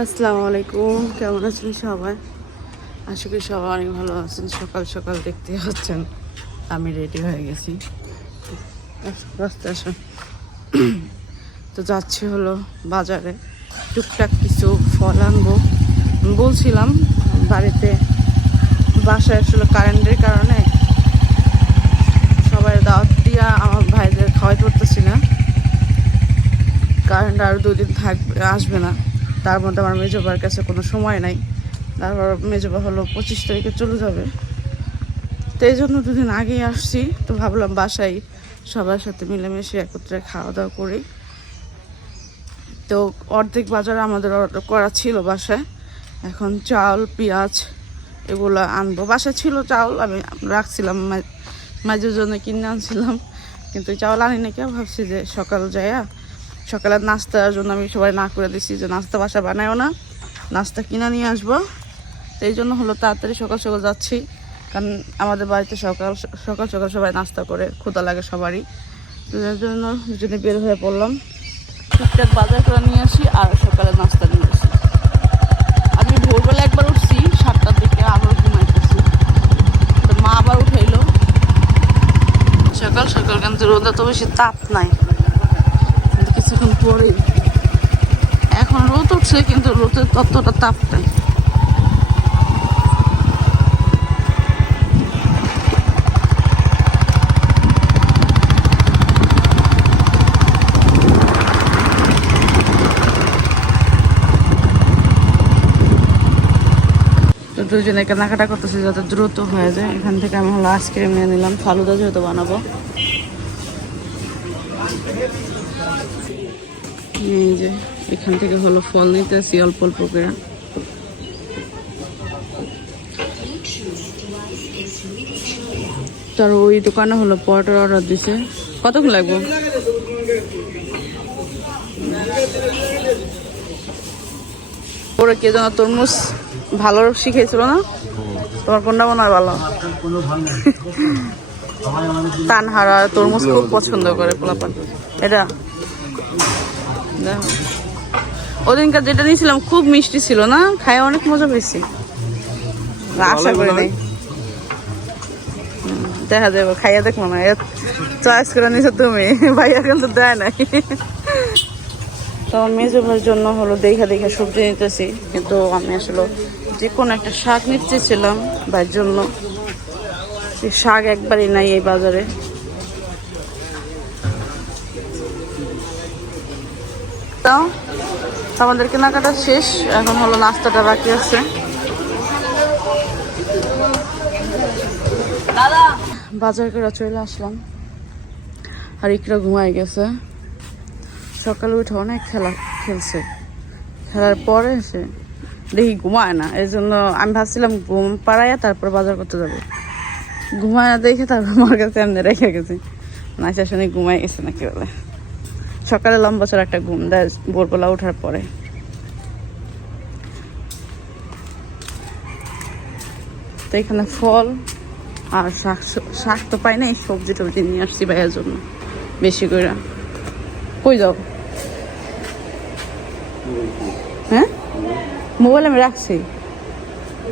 আসসালামু আলাইকুম কেমন আছেন সবাই? আশা করি সবাই অনেক ভালো আছেন। সকাল সকাল দেখতে হচ্ছেন আমি রেডি হয়ে গেছি। রাস্তা আসুন তো যাচ্ছি হলো বাজারে। টুকটাক কিছু ফল আনব। বলছিলাম, বাড়িতে বাসায় আসলে কারেন্টের কারণে সবাই দাওয়াত দিয়া আমার ভাইদের খাওয়াইতে পারতেছি না। কারেন্ট আরও দুদিন থাকবে, আসবে না। তার মধ্যে আমার মেজবার কাছে কোনো সময় নাই। তারপর মেজবা হলো পঁচিশ তারিখে চলে যাবে। তো এই জন্য দুদিন আগেই আসছি। তো ভাবলাম বাসায় সবার সাথে মিলেমিশে একত্রে খাওয়া দাওয়া করি। তো অর্ধেক বাজার আমাদের অর্ডার করা ছিল বাসায়। এখন চাল, পেঁয়াজ এগুলো আনব। বাসায় ছিল চাউল, আমি রাখছিলাম মাঝের জন্য কিনে আনছিলাম। কিন্তু চাউল আনি না কেউ। ভাবছি যে সকাল যাইয়া সকালের নাস্তার জন্য আমি সবাই না করে দিছি যে নাস্তা বাসা বানায়ও না, নাস্তা কিনে নিয়ে আসব। এই জন্য হলো তাড়াতাড়ি সকাল সকাল যাচ্ছি, কারণ আমাদের বাড়িতে সকাল সকাল সকাল সবাই নাস্তা করে ক্ষুদা লাগে সবারই। তো এর জন্য দুজনে বের হয়ে পড়লাম। টুকটাক বাজার করে নিয়ে আসি আর সকালে নাস্তা নিয়ে আসি। আমি ভোরবেলা একবার উঠছি, সাতটার দিকে আবার ঘুমাইতেছি। তো মা আবার উঠাইলো। সকাল সকাল কিন্তু রোদে তো বেশি তাপ নাই। কিছুক্ষণ পরে এখন রোদ উঠছে, কিন্তু রোদের ততটা তাপ নাই। দুজনে কেনাকাটা করতেছি যাতে দ্রুত হয়ে যায়। এখান থেকে আমি হলো আইসক্রিম নিয়ে নিলাম। ফালুদা যেহেতু বানাবো। যে, এখান থেকে হলো ফল নিতেছি অল্প অল্প করে। তার ওই দোকানে হলো পরোটার অর্ডার দিছে। কতক্ষণ লাগবে? ওরা কে যেন তরমুজ ভালো শিখেছিল না? তোমার কোনটা মনে হয় ভালো? তানহারা তরমুজ খুব পছন্দ করে পোলাপান। এটা? দেখো। ওদিনকার যেটা নিয়েছিলাম খুব মিষ্টি ছিল না? খায় অনেক মজা পেয়েছি। আশা করি নাই। দেখা যাবে খাইয়া দেখব না। চয়েস করে নিছো তুমি। ভাইয়া কিন্তু দেয় নাই। তো আমার মেজো জন্য হলো দেখা দেখে সবজি নিতেছি। কিন্তু আমি আসলে যে কোনো একটা শাক নিতে ছিলাম ভাইয়ের জন্য। শাক একবারই নাই এই বাজারে। তো আমাদের কেনাকাটা শেষ এখন হলো নাস্তাটা বাকি আছে। বাজার করে চলে আসলাম। আর ইকরা ঘুমাই গেছে। সকালে উঠে অনেক খেলা খেলছে। খেলার পরে এসে দেখি ঘুমায় না। এই জন্য আমি ভাবছিলাম ঘুম পাড়াইয়া তারপর বাজার করতে যাব। ঘুমায় না দেখে তারপর আমার কাছে এমনি রেখে গেছি। নাচা শুনে ঘুমাই গেছে নাকি বলে। সকালে লম্বা চড়া একটা ঘুম দেয় ভোরবেলা ওঠার পরে। তো এখানে ফল আর শাক শাক তো পাই নাই, সবজি টবজি নিয়ে আসছি ভাইয়ের জন্য, বেশি করে কই যাও? হ্যাঁ? মোবাইল আমি রাখছি।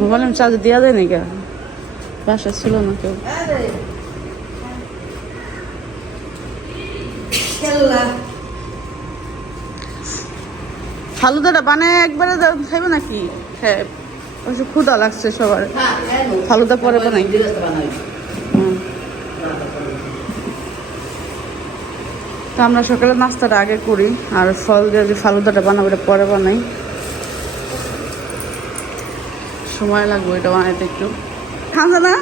মোবাইল আমি চার্জ দেওয়া যায় নাকি বাসা ছিল না কেউ। ফালুদাটা বানায় একবারে খাইবে নাকি? হ্যাঁ ওই ক্ষুদা লাগছে সবার। ফালুদা পরে বানাই। তো আমরা সকালে নাস্তাটা আগে করি, আর ফল দিয়ে যে ফালুদাটা বানাবো এটা পরে বানাই। সময় লাগবে এটা বানাইতে একটু। খাওয়া না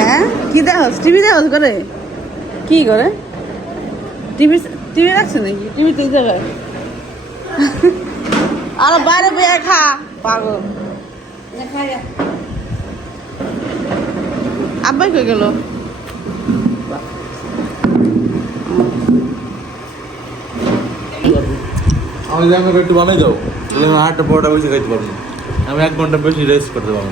হ্যাঁ? কি দেখস? টিভি দেখস করে কি করে টিভি টিভি রাখছে নাকি? টিভি তো এই জায়গায়। আর বাইরে বইয়া খা। পাগল। আব্বাই কই গেল? আমি আমাকে একটু বানিয়ে দাও তাহলে আমি আটটা পরোটা বেশি খাইতে পারব। আমি এক ঘণ্টা বেশি রেস্ট করতে পারব।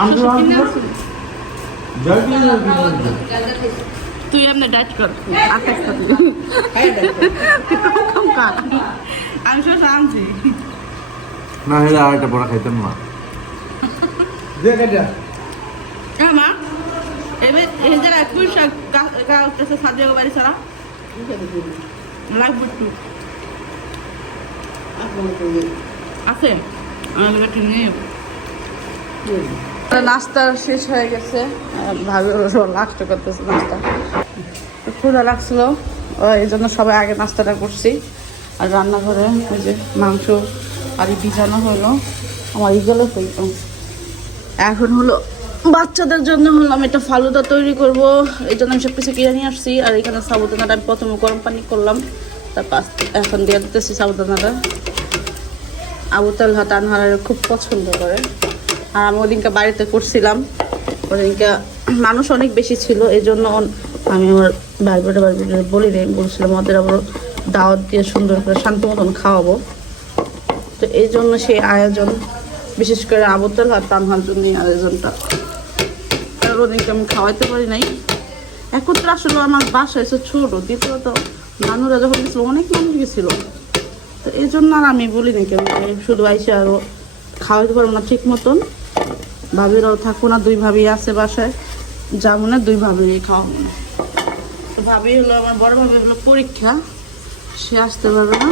আমি তুই এমনি ডাইট কর। আকাশ খাবি কম কম আমি শসা আনছি। না হলে আর একটা বড়া খাইতাম না। হ্যাঁ মা এবার এই যারা পুঁই শাক সাজিয়ে বাড়ি লাগবে একটু। আছে। আমার একটু নিয়ে নাস্তা শেষ হয়ে গেছে। ভাবি লাস্ট করতেছে, নাস্তা। ক্ষুধা লাগছিল। এই জন্য সবাই আগে নাস্তাটা করছি। আর রান্নাঘরে ওই যে মাংস আর ভিজানো হলো। আমার ইগলে হইতো এখন হলো বাচ্চাদের জন্য হলো আমি একটা ফালুদা তৈরি করব। এই জন্য আমি সব কিছু কিনে নিয়ে আসছি। আর এখানে সাবুদানাটা আমি প্রথমে গরম পানি করলাম। তারপর এখন দিয়ে দিতেছি সাবুদানাটা। আবু তালহা তানহারের খুব পছন্দ করে। আর আমি ওদিনকে বাড়িতে করছিলাম। ওদিনকে মানুষ অনেক বেশি ছিল এই জন্য আমি আমার ভাই বোনের বলি নেই বলছিলাম, ওদের আবার দাওয়াত দিয়ে সুন্দর করে শান্ত মতন খাওয়াবো। তো এই জন্য সেই আয়োজন, বিশেষ করে আবতল আর তানহার জন্য আয়োজনটা। কারণ ওদিনকে আমি খাওয়াইতে পারি নাই। একত্র আসলে আমার বাসা এসে ছোট, দ্বিতীয়ত নানুরা যখন গেছিল, অনেক মানুষ গেছিল। তো এই জন্য আর আমি বলি নাকি শুধু আইসে আরও খাওয়াইতে পারব না ঠিক মতন। ভাবিরাও থাকব না, দুই ভাবি আছে বাসায়। যাব না, দুই ভাবি খাওয়াবো না। তো ভাবি হলো আমার বড় ভাবি হলো পরীক্ষা। সে আসতে পারবে না।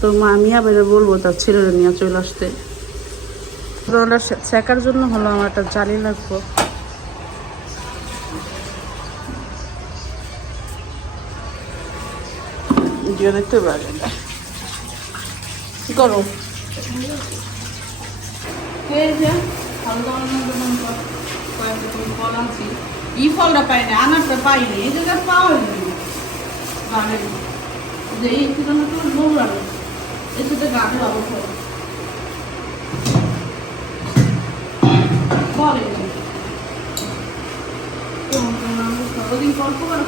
তো মা, আমি আবার বলব তার ছেলেরা নিয়ে চলে আসতে। শেখার জন্য হলো আমার একটা জালি লাগবো। করো এই তুমি ফল আনছি, ই ফলটা পাই না আনারটা এই জায়গায় পাওয়া যাবে গানের যে এই ঠিকানা তো বললাম এর সাথে গানের অবস্থা। পরে ওদিন গল্প করে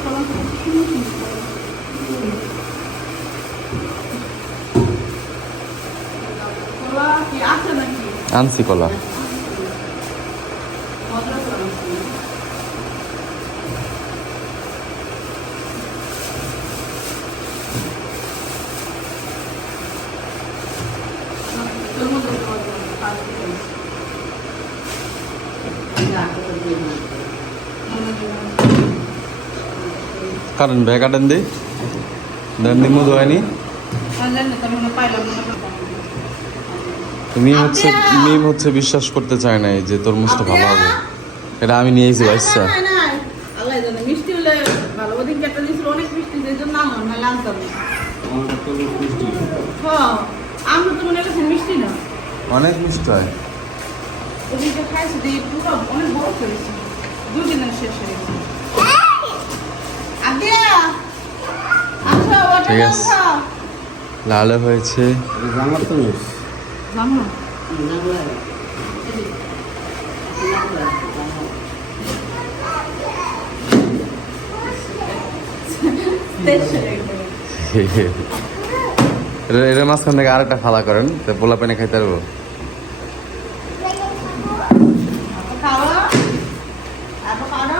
কি আছে নাকি? আনছি কলা। কারণ ব্যাগ আটেন দি দেন দি মধু হয়নি মিম হচ্ছে মিম হচ্ছে বিশ্বাস করতে চায় না যে তরমুজটা ভালো হবে। এটা আমি নিয়ে এসেছি বাচ্চা মিষ্টি হলে ভালো। ওদিন কেটে দিয়েছিল অনেক মিষ্টি হ্যাঁ। খাইছি দিয়ে পুরো অনেক বড় করেছি। দুই দিনের শেষ হয়ে গেছে। ঠিক আছে। লাল হয়েছে। এর মাঝখান থেকে আরেকটা ফালা করেন তো পোলা পেনে খাইতে পারব খাওয়া avocado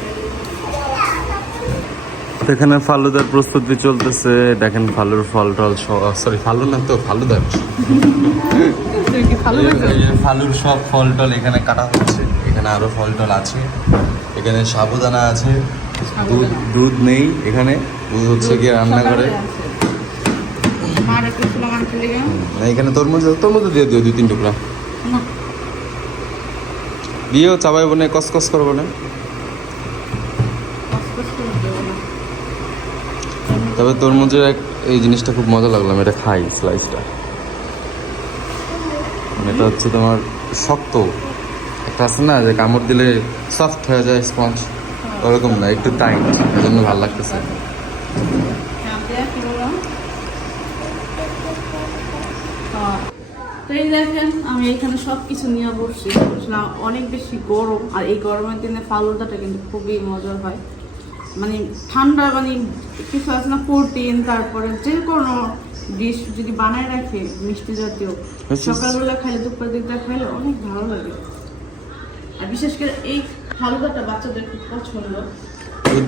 এখানে ফালুদার প্রস্তুতি চলতেছে। দেখেন ফালুর ফল টল সরি ফালু না তো ফালুদার। ফালুর সব ফল টল এখানে কাটা হচ্ছে। এখানে আরও ফল টল আছে। এখানে সাবুদানা আছে। দুধ দুধ নেই এখানে। দুধ হচ্ছে গিয়ে রান্না করে এখানে তরমুজ তরমুজ দিয়ে দিও দুই তিন টুকরা দিও চাবাই বনে কসকস করব না তবে তরমুজের এক এই জিনিসটা খুব মজা লাগলাম এটা খাই স্লাইসটা মানে এটা হচ্ছে তোমার শক্ত। একটা আছে না, যে কামড় দিলে সফট হয়ে যায় স্পঞ্জ ওরকম না, একটু টাইট এই জন্য ভালো লাগতেছে। দেখেন, আমি এখানে সব কিছু নিয়ে বসছি। অনেক বেশি গরম, আর এই গরমের দিনে ফালুদাটা কিন্তু খুবই মজার হয়। মানে ঠান্ডা মানে কিছু আছে না প্রোটিন তারপরে যে কোনো ডিশ যদি বানায় রাখে মিষ্টি জাতীয় সকালবেলা খাইলে দুপুর দিকটা খাইলে অনেক ভালো লাগে। আর বিশেষ করে এই ফালুদাটা বাচ্চাদের খুব পছন্দ।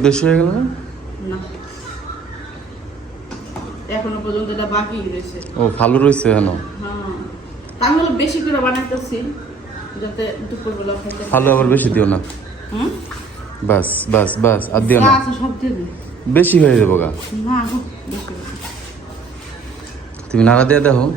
বেশি হয়ে গেল না? এখনও পর্যন্ত এটা বাকি রয়েছে। ও ভালো রয়েছে কেন হ্যাঁ। আমি হলো বেশি করে বানাইতেছি যাতে দুপুরবেলা খাইতে ভালো আবার বেশি দিও না। হুম? বাস বাস বাস আর দিও না। বেশি হয়ে যাব গা। তুমি নাড়া দিয়ে দেখো।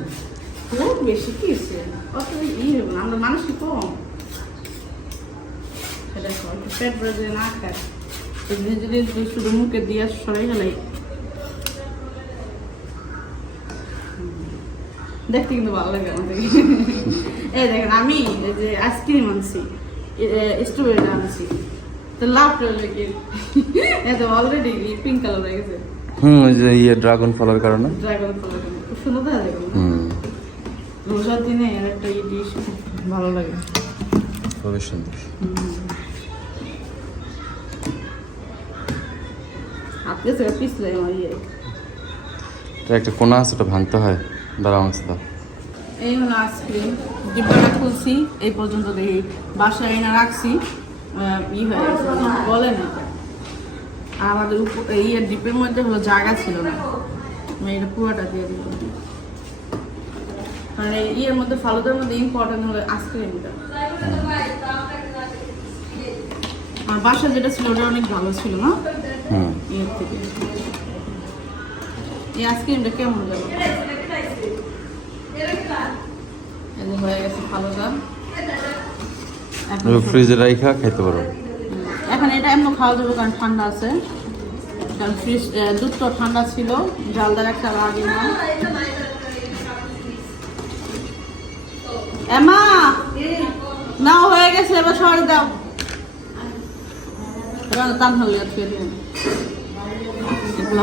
শুধু- মুখে দিয়ে সরাই দেখতে কিন্তু ভালো লাগে আমাদের এই দেখেন আমি এই যে আইসক্রিম আনছি স্ট্রবেরি আনছি। তো লাভ লেগে এত অলরেডি পিঙ্ক কালার হয়ে গেছে হুম ওই যে ইয়ে ড্রাগন ফলের কারণে। ড্রাগন ফল খুব সুন্দর দেখা। যায় হুম। রোজার দিনে এর একটা ই ডিশ ভালো লাগে। খুবই সুন্দর। পিছলে আমার ইয়ে। এটা একটা কোনা আছে ওটা ভাঙতে হয়। দাঁড়াও আমাকে দাও এই হলো আইসক্রিম। ডিব্বাটা খুলছি এই পর্যন্ত দেখি। বাসায় এনে রাখছি। ই হয়ে গেছে বলে না। আর আমাদের উপর ইয়ের ডিপের মধ্যে হলো জায়গা ছিল না। আমি এটা পুরোটা দিয়ে দিব কারণ এই ইয়ের মধ্যে ফালুদার মধ্যে ইম্পর্টেন্ট হলো আইসক্রিমটা আর বাসা যেটা ছিল ওটা অনেক ভালো ছিল না? ইয়ের থেকে। এই আইসক্রিমটা কেমন গেল? হয়ে গেছে ফালুদা। ফ্রিজে রাইখা খাইতে পারো। এখন এটা এমন খাওয়া যাবে কারণ ঠান্ডা আছে। কারণ ফ্রিজ দুধ তো ঠান্ডা ছিল জালদার একটা লাগে না। এমা নাও হয়ে গেছে এবার সরে দাও। এবার হলে ছুঁয়ে দিন এগুলো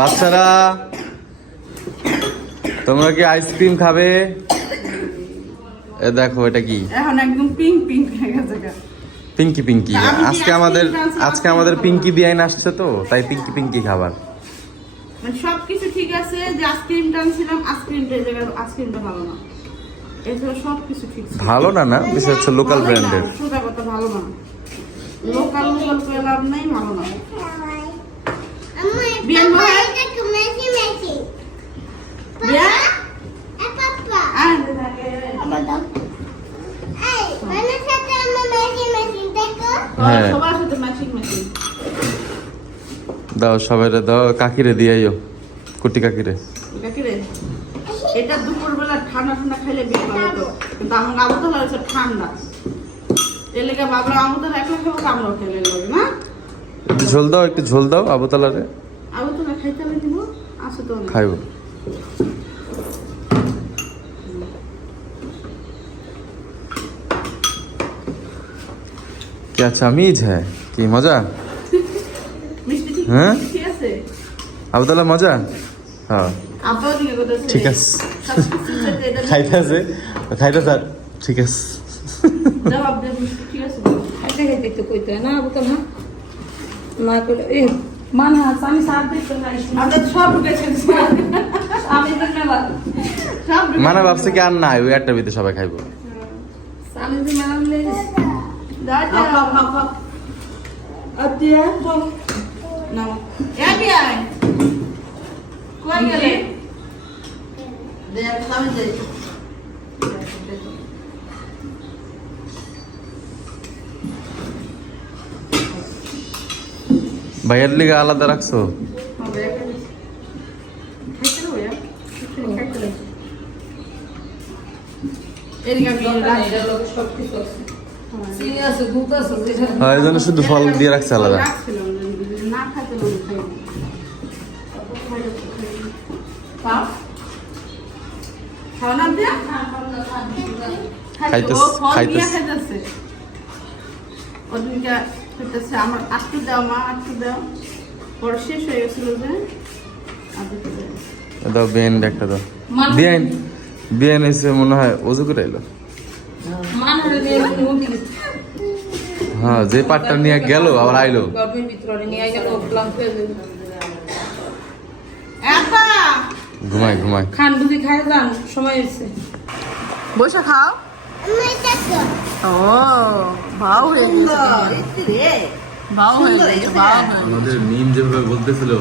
বাচ্চারা তোমরা কি আইসক্রিম খাবে? এ দেখো এটা কি? এখন একদম পিঙ্ক পিঙ্ক হয়ে গেছে পিঙ্কি পিঙ্কি আজকে আমাদের আজকে আমাদের পিঙ্কি বিয়াইন আসছে তো তাই পিঙ্কি পিঙ্কি খাবার। মানে সবকিছু ঠিক আছে যে আইসক্রিমটা আনছিলাম আইসক্রিমটা জায়গায় আইসক্রিমটা ভালো না। এছাড়া সব ঠিক ভালো না না? বিশেষ হচ্ছে লোকাল ব্র্যান্ডের সোজা কথা ভালো না। লোকাল লোকাল করে লাভ নেই ভালো না। হ্যাঁ। সাথে ম্যাচিং ম্যাচিং দাও সবাই দাও কাকিরে দিয়াইও কুটি কাকিরে। এটা কি রে এটা দুপুরবেলা ঠান্ডা ঠান্ডা খাইলে বেশ ভালো তো কিন্তু আমার আবতলা হচ্ছে ঠান্ডা। এর লেগে বাবা আমতলা একলা খাব আমরাও খেলে না? একটু ঝোল দাও একটু ঝোল দাও আবুতালারে খাইব क्या तमीज है কি মজা মিষ্টি ঠিক হ্যাঁ? ঠিক আছে আবুতালা মজা হ্যাঁ আব্বাও দিকে করতেছে ঠিক আছে সবকিছুর সাথে এটা খাইতেছে খাইতেছে আর ঠিক আছে জবাব দে মিষ্টি ঠিক আছে খাইতে খাইতে তো কইতে হয় না বুঝতাম না না কইলে এ মানা আমি সব মানে ভাবছে কি আর নাই ওই একটা ভিতরে সবাই খাইবো। আমি তো মেলা মিলে দাও, দাও, খাও, খাও, খাও। আতিয়া বল। নাও। এ বিয়াই। কই গেলে? দে, একটা চামচ দে। ভাইয়ের লিগে আলাদা রাখছো হবে, একটা দিস। খাইতে দেবো, ইয়া? খাইতে দেবো। এদিকে আমি রাখি। সব কিছু আছে চিনি আছে দুধ আছে যেটা হ্যাঁ এই জন্য শুধু ফল দিয়ে রাখছে আলাদা। খাইতেছে, খাইতেছে। খাইতেছে আমার আটটু দাও মা আটটু দাও। পরে শেষ হয়ে গেছিল যে। দাও বিয়ান একটা দাও। মান বিয়ান বিয়ান এসে মনে হয় অজু করে এলো। হ্যাঁ যে পাটটা নিয়ে গেল আবার আইলো। হয়ে ঘুমাই ঘুমাই। খান বুঝি খাই যান সময় হয়েছে। বসে খাও। ও ভাও হয়ে গেছে ভাও হয়ে গেছে ভাও আমাদের মিম যেভাবে বলতেছিল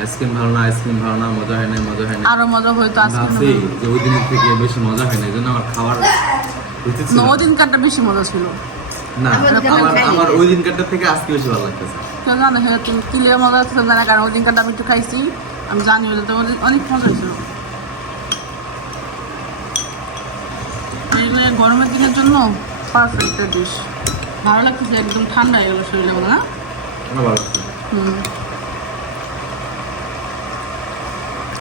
আইসক্রিম ভালো না আইসক্রিম ভালো না মজা হয় না মজা হয় না। আরও মজা হইতো আজকে যে ওই দিনের থেকে বেশি মজা হয় না এই জন্য আমার খাওয়ার উচিত ছিল। বেশি মজা ছিল। না আমার আমার ওই দিনকারটা থেকে আজকে বেশি ভালো লাগতেছে। কেউ হ্যাঁ তুমি কিলে মজা ছিল জানা কারণ ওদিন কারটা আমি একটু খাইছি। আমি জানি তো অনেক মজা হয়েছিল। গরমের দিনের জন্য পারফেক্ট ডিশ ভালো লাগতেছে একদম ঠান্ডা হয়ে গেল শরীরে বলে না? হুম।